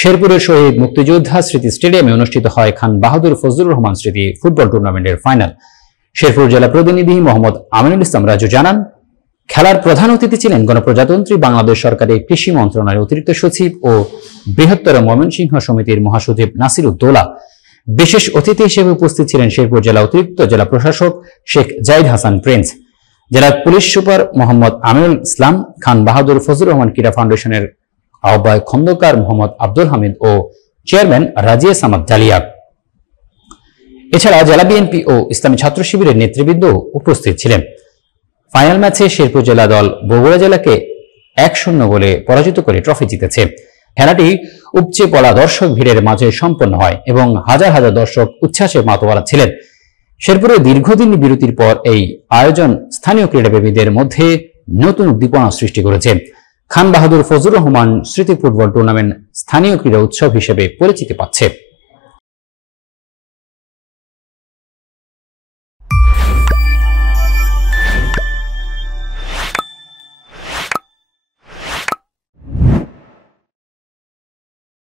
শেরপুরের শহীদ মুক্তিযোদ্ধা স্মৃতি স্টেডিয়ামে অনুষ্ঠিত হয় খান বাহাদুর ফজলুর রহমান স্মৃতি ফুটবল টুর্নামেন্টের ফাইনাল। শেরপুর জেলা প্রতিনিধি মোহাম্মদ আমিনুল ইসলাম রাজু জানান, খেলার প্রধান অতিথি ছিলেন গণপ্রজাতন্ত্রী বাংলাদেশ সরকারের কৃষি মন্ত্রণালয়ের অতিরিক্ত সচিব ও বৃহত্তর ময়মনসিংহ সমিতির মহাসচিব নাসির উদ্দৌলা। বিশেষ অতিথি হিসেবে উপস্থিত ছিলেন শেরপুর জেলা অতিরিক্ত জেলা প্রশাসক শেখ জাহিদ হাসান প্রিন্স, জেলা পুলিশ সুপার মোহাম্মদ আমিনুল ইসলাম, খান বাহাদুর ফজলুর রহমান ক্রীড়া ফাউন্ডেশনের আহ্বায়ক খন্দকার মোহাম্মদ আব্দুল হামিদ ও চেয়ারম্যান রাজিয়া সামাদ জালিয়া। এছাড়া জেলা বিএনপি ও ইসলামী ছাত্র শিবিরের নেতৃবৃন্দ উপস্থিত ছিলেন। ফাইনাল ম্যাচে শেরপুর জেলা দল বগুড়া জেলাকে 1-0 গোলে পরাজিত করে ট্রফি জিতেছে। খেলাটি উপচে পড়া দর্শক ভিড়ের মাঝে সম্পন্ন হয় এবং হাজার হাজার দর্শক উচ্ছ্বাসে মাতোয়ারা ছিলেন। শেরপুরে দীর্ঘদিন বিরতির পর এই আয়োজন স্থানীয় ক্রীড়াপ্রেমীদের মধ্যে নতুন উদ্দীপনা সৃষ্টি করেছে। খান বাহাদুর ফজলুর রহমান স্মৃতি ফুটবল টুর্নামেন্ট স্থানীয় ক্রীড়া উৎসব হিসেবে পরিচিতি পাচ্ছে।